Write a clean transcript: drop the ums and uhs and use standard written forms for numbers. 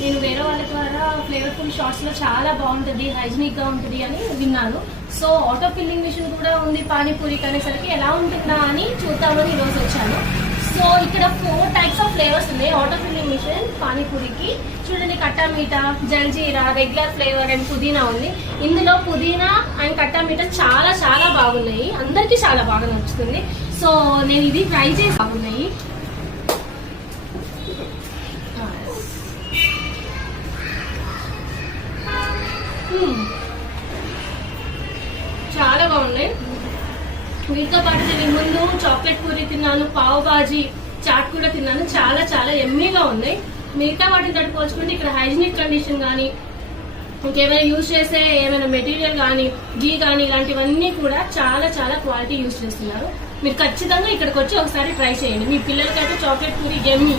నేను వేరే వాళ్ళ ద్వారా ఫ్లేవర్ఫుల్ షార్ట్స్ లో చాలా బాగుంటుంది, హైజీనిక్ గా ఉంటుంది అని విన్నాను. సో ఆటో ఫిల్లింగ్ మిషన్ కూడా ఉంది పానీపూరికి అనేసరికి ఎలా ఉంటుందా అని చూద్దామని ఈరోజు వచ్చాను. సో ఇక్కడ 4 టైప్స్ ఆఫ్ ఫ్లేవర్స్ ఉన్నాయి ఆటో ఫిల్లింగ్ మిషన్ పానీపూరికి. చూడండి, కట్టా మీఠా, జల్జీరా, రెగ్యులర్ ఫ్లేవర్ అండ్ పుదీనా ఉంది. ఇందులో పుదీనా అండ్ కట్టా మీఠా చాలా చాలా బాగున్నాయి, అందరికీ చాలా బాగా నచ్చుతుంది. సో నేను ఇది ట్రై చేసి బాగున్నాయి. చాలా బాగున్నాయి. వీటితో పాటు నేను ముందు చాక్లెట్ పూరి తిన్నాను, పావ్ బాజీ, చాట్ కూడా తిన్నాను. చాలా చాలా ఎమ్మీగా ఉన్నాయి. మిగతా వాటిని తట్టుకోవచ్చుకుంటే ఇక్కడ హైజీనిక్ కండిషన్ కానీ ఇంకేమైనా యూజ్ చేసే ఏమైనా మెటీరియల్ కానీ గీ కానీ ఇలాంటివన్నీ కూడా చాలా చాలా క్వాలిటీ యూజ్ చేస్తున్నారు. మీరు ఖచ్చితంగా ఇక్కడికి వచ్చి ఒకసారి ట్రై చేయండి. మీ పిల్లలకైతే చాక్లెట్ పూరి ఎమ్మీ.